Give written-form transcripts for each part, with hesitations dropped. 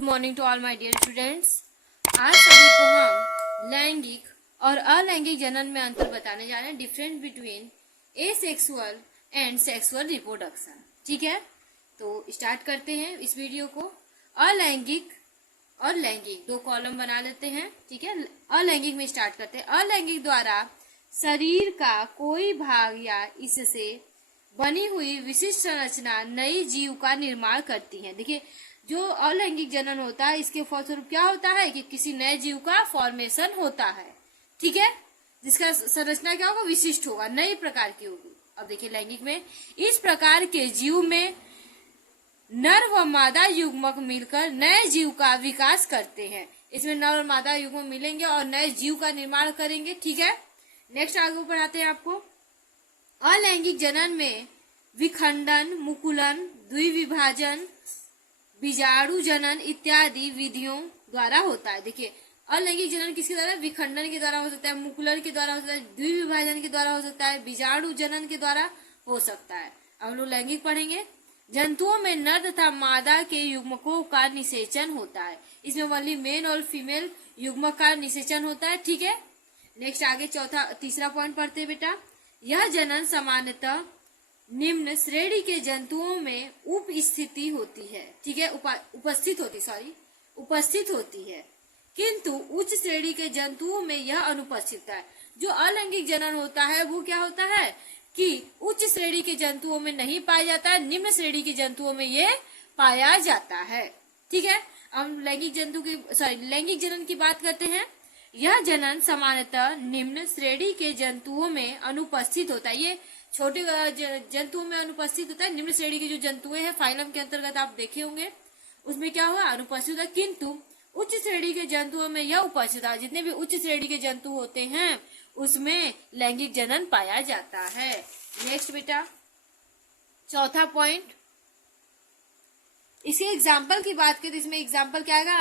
Good morning to all my dear students. आज सभी को हम लैंगिक और अलैंगिक जनन में अंतर बताने जा रहे हैं, difference between asexual and sexual reproduction. ठीक है, तो स्टार्ट करते हैं इस वीडियो को। अलैंगिक और लैंगिक दो कॉलम बना लेते हैं। ठीक है, अलैंगिक में स्टार्ट करते हैं। अलैंगिक द्वारा शरीर का कोई भाग या इससे बनी हुई विशिष्ट संरचना नई जीव का निर्माण करती है। देखिए, जो अलैंगिक जनन होता है इसके फलस्वरूप क्या होता है कि किसी नए जीव का फॉर्मेशन होता है। ठीक है, जिसका संरचना क्या होगा, विशिष्ट होगा, नई प्रकार की होगी। अब देखिए लैंगिक में इस प्रकार के जीव में नर व मादा युग्मक मिलकर नए जीव का विकास करते हैं। इसमें नर और मादा युग्मक मिलेंगे और नए जीव का निर्माण करेंगे। ठीक है, नेक्स्ट आगे बढ़ाते हैं आपको। अलैंगिक जनन में विखंडन, मुकुलन, द्विविभाजन, बीजाणु जनन इत्यादि विधियों द्वारा होता है। देखिए, अलैंगिक जनन किसके द्वारा, विखंडन के द्वारा हो सकता है, मुकुलन के द्वारा हो सकता है, द्विविभाजन के द्वारा हो सकता है, बीजाणु जनन के द्वारा हो सकता है। अब हम लोग लैंगिक पढ़ेंगे। जंतुओं में नर तथा मादा के युग्मकों का निषेचन होता है। इसमें ओनली मेल और फीमेल युग्मक का निषेचन होता है। ठीक है, नेक्स्ट आगे तीसरा पॉइंट पढ़ते हैं बेटा। यह जनन सामान्यतः निम्न श्रेणी के जंतुओं में उपस्थिति होती है। ठीक है, उपस्थित होती है, किंतु उच्च श्रेणी के जंतुओं में यह अनुपस्थित है। जो अलैंगिक जनन होता है वो क्या होता है कि उच्च श्रेणी के जंतुओं में नहीं पाया जाता है, निम्न श्रेणी के जंतुओं में ये पाया जाता है। ठीक है, हम लैंगिक जनन की बात करते हैं। यह जनन सामान्यतः निम्न श्रेणी के जंतुओं में अनुपस्थित होता है। ये छोटे जंतुओं में अनुपस्थित होता है। निम्न श्रेणी के जो जंतुएं हैं फाइलम के अंतर्गत आप देखे होंगे, उसमें क्या हुआ, अनुपस्थित होता है, किंतु उच्च श्रेणी के जंतुओं में यह उपस्थित है। जितने भी उच्च श्रेणी के जंतु होते हैं उसमें लैंगिक जनन पाया जाता है। नेक्स्ट बेटा, चौथा पॉइंट, इसी एग्जाम्पल की बात करें तो इसमें एग्जाम्पल क्या आएगा,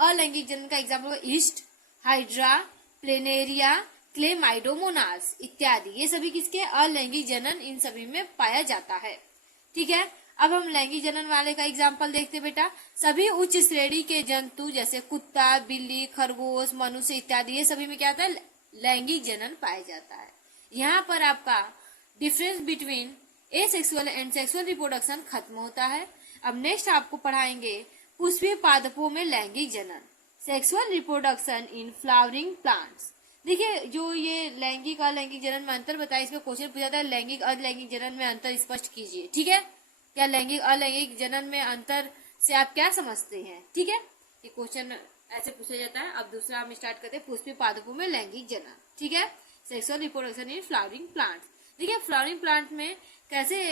अलैंगिक जनन का example east, hydra, planaria, Chlamydomonas इत्यादि। ये सभी किसके, अलैंगिक जनन इन सभी में पाया जाता है। ठीक है, अब हम लैंगिक जनन वाले का एग्जाम्पल देखते बेटा। सभी उच्च श्रेणी के जंतु जैसे कुत्ता, बिल्ली, खरगोश, मनुष्य इत्यादि, ये सभी में क्या होता है, लैंगिक जनन पाया जाता है। यहाँ पर आपका difference between asexual and sexual reproduction खत्म होता है। अब नेक्स्ट आपको पढ़ाएंगे पुष्पीय पादपों में लैंगिक जनन, sexual reproduction in flowering plants. देखिए, जो ये लैंगिक और अलैंगिक जनन में अंतर बताया, इसमें क्वेश्चन पूछा था लैंगिक और अलैंगिक जनन में अंतर स्पष्ट कीजिए। ठीक है, क्या लैंगिक अलैंगिक जनन में अंतर से आप क्या समझते हैं। ठीक है, ये क्वेश्चन ऐसे पूछा जाता है। अब दूसरा हम स्टार्ट करते हैं पुष्पीय पादपों में लैंगिक जनन। ठीक है, sexual reproduction in flowering plants. देखिए, फ्लावरिंग प्लांट में कैसे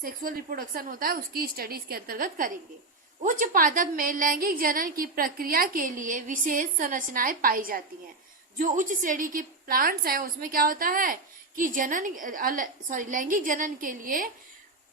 सेक्सुअल रिप्रोडक्शन होता है उसकी स्टडीज के अंतर्गत करेंगे। उच्च पादप में लैंगिक जनन की प्रक्रिया के लिए विशेष संरचनाएं पाई जाती हैं। जो उच्च श्रेणी के प्लांट्स हैं उसमें क्या होता है कि लैंगिक जनन के लिए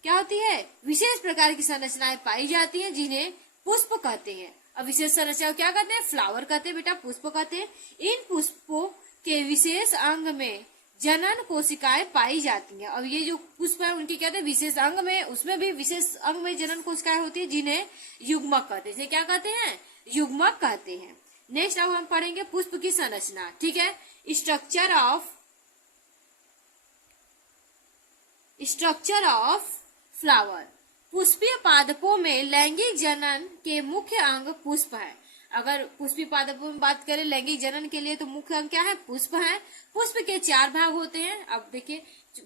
क्या होती है, विशेष प्रकार की संरचनाएं पाई जाती हैं जिन्हें पुष्प कहते हैं। अब विशेष संरचना क्या कहते हैं, फ्लावर कहते हैं बेटा, पुष्प कहते हैं। इन पुष्पों के विशेष अंग में जनन कोशिकाएं पाई जाती हैं। अब ये जो पुष्प है उनके क्या कहते हैं, विशेष अंग में, उसमें भी विशेष अंग में जनन कोशिकाएं होती है जिन्हें युग्मक कहते हैं। इसे क्या कहते हैं, युग्मक कहते हैं। नेक्स्ट अब हम पढ़ेंगे पुष्प की संरचना। ठीक है, स्ट्रक्चर ऑफ फ्लावर। पुष्पीय पादपों में लैंगिक जनन के मुख्य अंग पुष्प है। अगर पुष्पीय पादपों में बात करें लैंगिक जनन के लिए तो मुख्य अंग क्या है, पुष्प है। पुष्प के 4 भाग होते हैं। अब देखिए,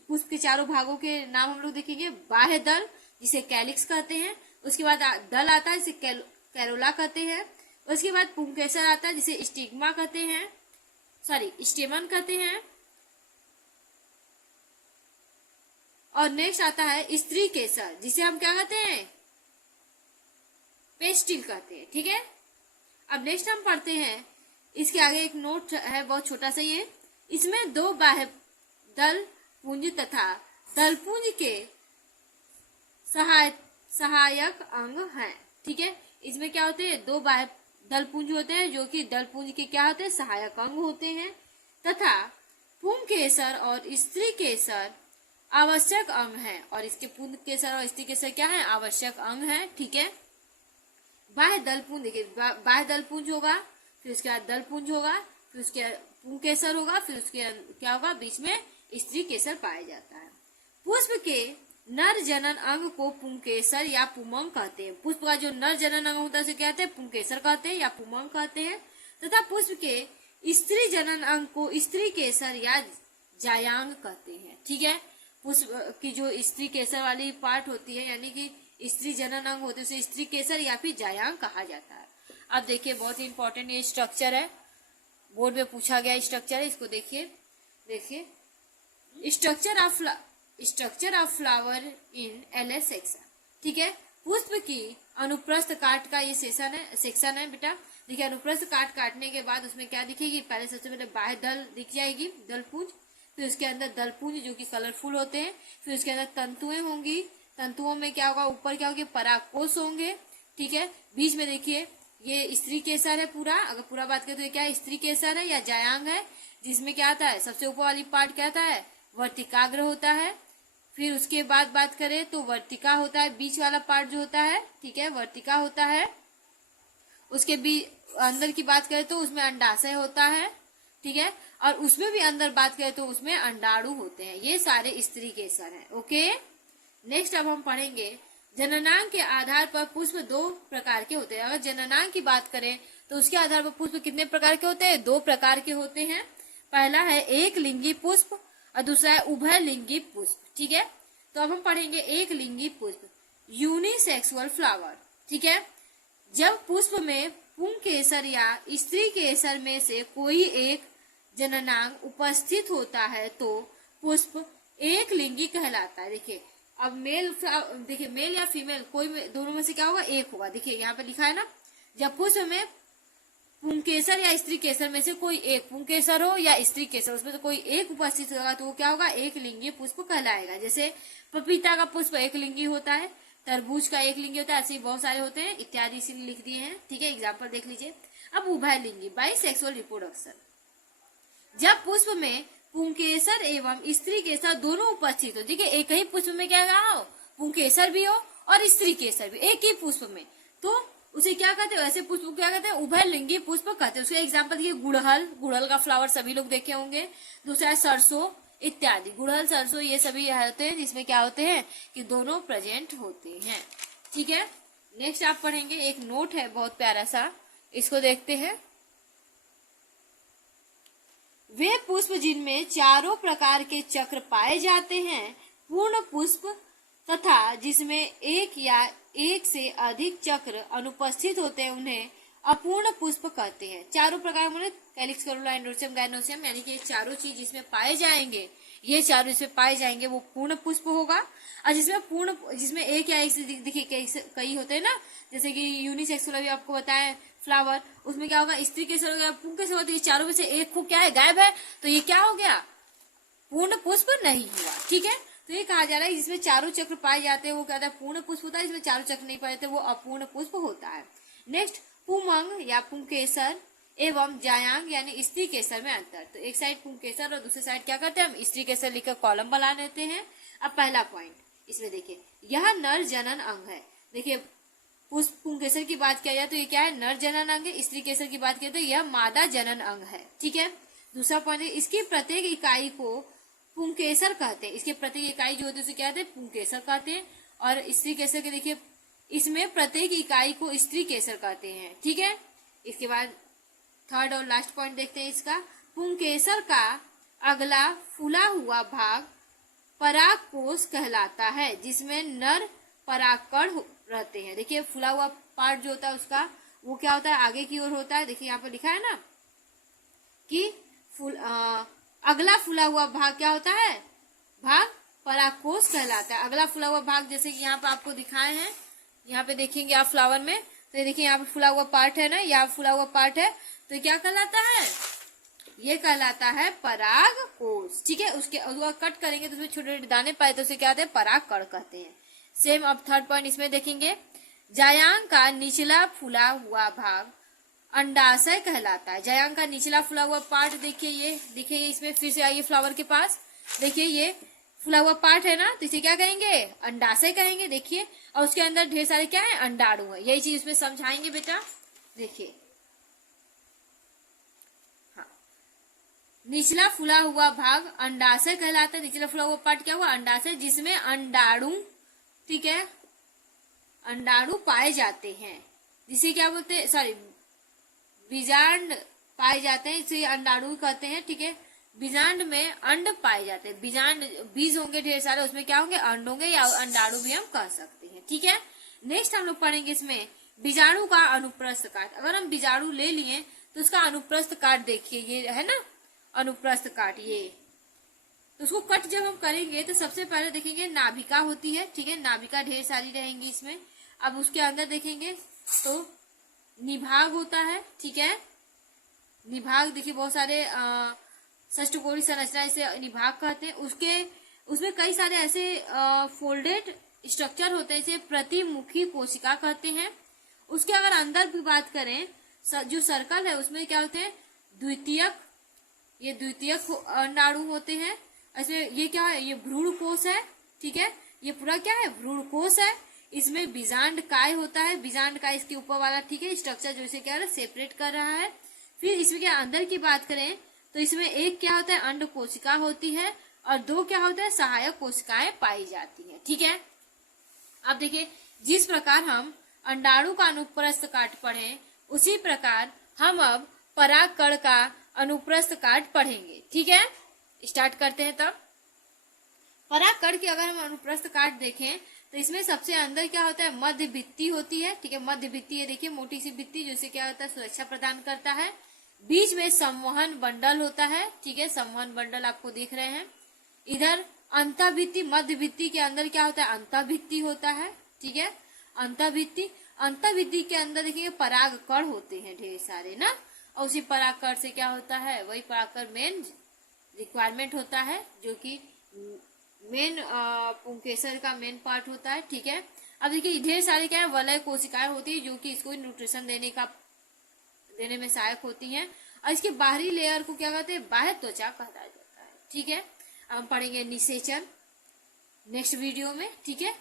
पुष्प के चारों भागों के नाम हम लोग देखेंगे। बाह्य दल जिसे कैलिक्स कहते हैं, उसके बाद दल आता है जिसे कैरोला कहते हैं, उसके बाद पुंकेसर आता है जिसे स्टिग्मा कहते हैं, स्टेमन कहते हैं, और नेक्स्ट आता है स्त्री केसर जिसे हम क्या कहते हैं, पेस्टिल कहते हैं। ठीक है, अब नेक्स्ट हम पढ़ते हैं, इसके आगे एक नोट है बहुत छोटा सा, ये इसमें 2 बाह्य दल पुंज तथा दल पुंज के सहायक अंग हैं। ठीक है, इसमें क्या होते हैं, 2 बाह्य दल पुंज होते हैं जो कि दल पुंज के क्या होते हैं, सहायक अंग होते हैं, तथा पुंकेसर और स्त्री केसर आवश्यक अंग है। और इसके पुंकेसर और स्त्री केसर क्या है, आवश्यक अंग है। ठीक है, बाह्य दल पुंज, देखिए बाह्य दल पुंज होगा, फिर उसके बाद दल पुंज होगा, फिर उसके बाद पुंकेसर होगा, फिर उसके क्या होगा, बीच में स्त्री केसर पाया जाता है। पुष्प के नर जनन अंग को पुंकेसर या पुमंग कहते हैं। पुष्प का जो नर जनन अंग होता है उसे क्या कहते हैं, पुंकेसर कहते हैं या पुमंग कहते हैं। तथा पुष्प के स्त्री जनन अंग को स्त्री केसर या जायांग कहते हैं। ठीक है, पुष्प की जो स्त्री केसर वाली पार्ट होती है यानी कि स्त्री जनन अंग होते हैं उसे स्त्री केसर या फिर जायांग कहा जाता है। अब देखिए बहुत ही इंपॉर्टेंट ये स्ट्रक्चर है, बोर्ड में पूछा गया स्ट्रक्चर है, इसको देखिए structure of flower in LS section. ठीक है, पुष्प की अनुप्रस्थ काट का ये सेक्शन है बेटा। देखिए अनुप्रस्थ काट काटने के बाद उसमें क्या दिखेगी, पहले सबसे पहले बाह्य दल दिख जाएगी, दल पुंज, फिर उसके अंदर दल पुंज जो कि कलरफुल होते हैं, फिर उसके अंदर तंतुएं होंगी, तंतुओं में क्या होगा, ऊपर क्या होगी, परागकोश होंगे। ठीक है, बीच में देखिए ये स्त्री केसर है पूरा, अगर पूरा बात करें तो ये क्या है, स्त्री केसर है या जायांग है, जिसमें क्या आता है, सबसे ऊपर वाली पार्ट क्या आता है, वर्तिकाग्र होता है। फिर उसके बाद बात करें तो वर्तिका होता है, बीच वाला पार्ट जो होता है, ठीक है, वर्तिका होता है। उसके अंदर की बात करें तो उसमें अंडाशय होता है। ठीक है, और उसमें भी अंदर बात करें तो उसमें अंडाणु होते हैं। ये सारे स्त्री केसर हैं। ओके, नेक्स्ट अब हम पढ़ेंगे जननांग के आधार पर पुष्प दो प्रकार के होते हैं। अगर जननांग की बात करें तो उसके आधार पर पुष्प कितने प्रकार के होते हैं, दो प्रकार के होते हैं। पहला है एक लिंगी पुष्प और दूसरा है उभय लिंगी पुष्प। ठीक है, तो अब हम पढ़ेंगे एक लिंगी पुष्प, यूनिसेक्सुअल फ्लावर। ठीक है, जब पुष्प में पुंकेसर या स्त्री केसर में से कोई एक जननांग उपस्थित होता है तो पुष्प एक लिंगी कहलाता है। देखिए अब देखिए मेल या फीमेल कोई दोनों में से क्या होगा, एक होगा। देखिए यहाँ पे लिखा है ना, जब पुष्प में पुंकेसर या स्त्री केसर में से कोई एक, पुंकेसर हो या स्त्री केसर, उसमें से कोई एक उपस्थित होगा तो वो क्या होगा, एक लिंगी पुष्प कहलाएगा। जैसे पपीता का पुष्प एक लिंगी होता है, तरबूज का एक लिंगी होता है, ऐसे ही बहुत सारे होते हैं इत्यादि इसी लिख दिए हैं। ठीक है, एग्जाम्पल देख लीजिए। अब उभय लिंगी, बाइसेक्सुअल रिप्रोडक्शन, जब पुष्प में पुंकेसर एवं स्त्री केसर दोनों उपस्थित हो। देखिए एक ही पुष्प में क्या हो, पुंकेसर भी हो और स्त्री केसर भी, एक ही पुष्प में, तो उसे क्या कहते हैं, ऐसे पुष्प को क्या कहते हैं, उभय लिंगी पुष्प कहते हैं। उसके एग्जाम्पल देखिए गुड़हल का फ्लावर सभी लोग देखे होंगे, दूसरा है सरसों इत्यादि। गुड़हल सरसों ये सभी होते हैं जिसमें क्या होते हैं कि दोनों प्रेजेंट होते हैं। ठीक है, नेक्स्ट आप पढ़ेंगे, एक नोट है बहुत प्यारा सा, इसको देखते हैं। वे पुष्प जिनमें चारों प्रकार के चक्र पाए जाते हैं पूर्ण पुष्प, तथा जिसमें एक या एक से अधिक चक्र अनुपस्थित होते हैं उन्हें अपूर्ण पुष्प कहते हैं। चारों प्रकार में कैलिक्स, करोला, एंड्रोसियम, गाइनोसियम, यानी कि चारों चीज जिसमें पाए जाएंगे, ये चारों इसमें पाए जाएंगे वो पूर्ण पुष्प होगा। और जिसमें एक या एक से देखिए कई होते हैं ना, जैसे कि यूनिसेक्सुअल अभी आपको बताया फ्लावर, उसमें क्या होगा, स्त्री केसर हो गया, पुंकेसर होगा, तो ये चारों में से एक को क्या है, गायब है, तो ये क्या हो गया, पूर्ण पुष्प नहीं हुआ। ठीक है, तो ये कहा जा रहा है जिसमें चारों चक्र पाए जाते हैं वो कहता है पूर्ण पुष्प होता है, जिसमें चारों चक्र नहीं पाए जाते वो अपूर्ण पुष्प होता है। नेक्स्ट पुमंग या पुंकेसर एवं जायांग यानी स्त्री केसर में अंतर। तो एक साइड पुंकेसर और दूसरी साइड क्या करते हैं, हम स्त्री केसर लिखकर कॉलम बना लेते हैं। अब पहला पॉइंट इसमें देखिए, यह नर जनन अंग है। देखिए पुष्प पुंकेसर की बात किया जाए तो ये क्या है, नर जनन अंग है। स्त्री केसर की बात किया तो यह मादा जनन अंग है। ठीक है, दूसरा पॉइंट है, इसकी प्रत्येक इकाई को पुंकेसर कहते हैं। इसके प्रत्येक इकाई जो होती है उसे क्या कहते हैं, पुंकेसर कहते हैं। और स्त्री केसर के देखिए इसमें प्रत्येक इकाई को स्त्री केसर कहते हैं। ठीक है, इसके बाद थर्ड और लास्ट पॉइंट देखते हैं इसका, पुंकेसर का अगला फूला हुआ भाग परागकोश कहलाता है, जिसमें नर परागकण रहते हैं। देखिए फूला हुआ पार्ट जो होता है उसका वो क्या होता है, आगे की ओर होता है। देखिए यहाँ पर लिखा है ना कि अगला फूला हुआ भाग क्या होता है, भाग परागकोश कहलाता है। अगला फूला हुआ भाग जैसे कि यहाँ पे आपको दिखाए हैं, यहाँ पे देखेंगे आप फ्लावर में, तो देखिए यहाँ पे फूला हुआ पार्ट है ना, यहाँ फूला हुआ पार्ट है, तो ये क्या कहलाता है, ये कहलाता है परागकोश। ठीक है, उसके कट करेंगे तो उसमें छोटे छोटे दाने पाए तो उसे क्या कहते हैं, परागकण कहते हैं। सेम अब थर्ड पॉइंट इसमें देखेंगे, जायांग का निचला फूला हुआ भाग अंडाशय कहलाता है। जायांग का निचला फूला हुआ पार्ट देखिए, ये देखिए इसमें फिर से आइए फ्लावर के पास, देखिए ये फूला हुआ पार्ट है ना, तो इसे क्या कहेंगे, अंडाशय कहेंगे। देखिए, और उसके अंदर ढेर सारे क्या है, अंडाणु है। यही चीज उसमें समझाएंगे बेटा। देखिए, हाँ, निचला फूला हुआ भाग अंडाशय कहलाता है। निचला फूला हुआ पार्ट क्या हुआ, अंडाशय, जिसमें अंडाणु, ठीक है, अंडाणु पाए जाते हैं, जिसे क्या बोलते हैं, सॉरी, बीजांड पाए जाते हैं, इसे अंडाणु कहते हैं। ठीक है, बीजांड में अंड पाए जाते हैं। बीजांड, बीज होंगे ढेर सारे, उसमें क्या होंगे, अंड होंगे, या अंडाणु भी हम कह सकते हैं। ठीक है, नेक्स्ट हम लोग पढ़ेंगे इसमें बीजाणु का अनुप्रस्थ काट। अगर हम बीजाणु ले लिए तो उसका अनुप्रस्थ काट देखिए, ये है ना अनुप्रस्थ काट, ये तो उसको कट जब हम करेंगे तो सबसे पहले देखेंगे नाभिका होती है। ठीक है, नाभिका ढेर सारी रहेंगी इसमें। अब उसके अंदर देखेंगे तो निभाग होता है। ठीक है, निभाग देखिए बहुत सारे षष्ठकोणीय संरचना इसे निभाग कहते हैं। उसमें कई सारे ऐसे फोल्डेड स्ट्रक्चर होते हैं, इसे प्रतिमुखी कोशिका कहते हैं। उसके अगर अंदर की बात करें, जो सर्कल है उसमें क्या होते हैं, द्वितीयक, ये द्वितीयक अंडाणु होते हैं। ऐसे ये क्या है, ये भ्रूण कोश है। ठीक है, ये पूरा क्या है, भ्रूण कोश है। इसमें बीजांड काय होता है, बीजांड काय इसके ऊपर वाला, ठीक है, स्ट्रक्चर जो इसे क्या है सेपरेट कर रहा है। फिर इसमें क्या अंदर की बात करें तो इसमें एक क्या होता है, अंड कोशिका होती है, और दो क्या होता है, सहायक कोशिकाएं पाई जाती हैं। ठीक है, अब देखिए, जिस प्रकार हम अंडाणु का अनुप्रस्थ काट पढ़े, उसी प्रकार हम अब परागकण का अनुप्रस्थ काट पढ़ेंगे। ठीक है, स्टार्ट करते हैं। तब परागकण की अगर हम अनुप्रस्थ काट देखें तो इसमें सबसे अंदर क्या होता है, मध्य भित्ति होती है। ठीक है, मध्य भित्ति, ये देखिए मोटी सी भित्ति, जिससे क्या होता है, सुरक्षा प्रदान करता है। बीच में संवहन बंडल होता है। ठीक है, संवहन बंडल आपको दिख रहे हैं। इधर अंतःभित्ति, मध्य भित्ति के अंदर क्या होता है, अंतःभित्ति होता है। ठीक है, अंतःभित्ति, अंतःभित्ति के अंदर देखिए परागकण होते हैं ढेर सारे ना, और उसी परागकण से क्या होता है, वही परागकण मेन रिक्वायरमेंट होता है, जो कि मेन पुंकेसर का मेन पार्ट होता है। ठीक है, अब देखिए ढेर सारे क्या है, वलय कोशिकाएं होती है, जो कि इसको न्यूट्रिशन देने में सहायक होती हैं। और इसके बाहरी लेयर को क्या कहते हैं, बाह्य त्वचा कहा जाता है। ठीक है, हम पढ़ेंगे निषेचन नेक्स्ट वीडियो में। ठीक है,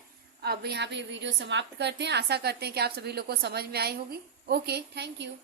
अब यहाँ पे वीडियो समाप्त करते हैं। आशा करते हैं कि आप सभी लोग को समझ में आई होगी। Okay, thank you.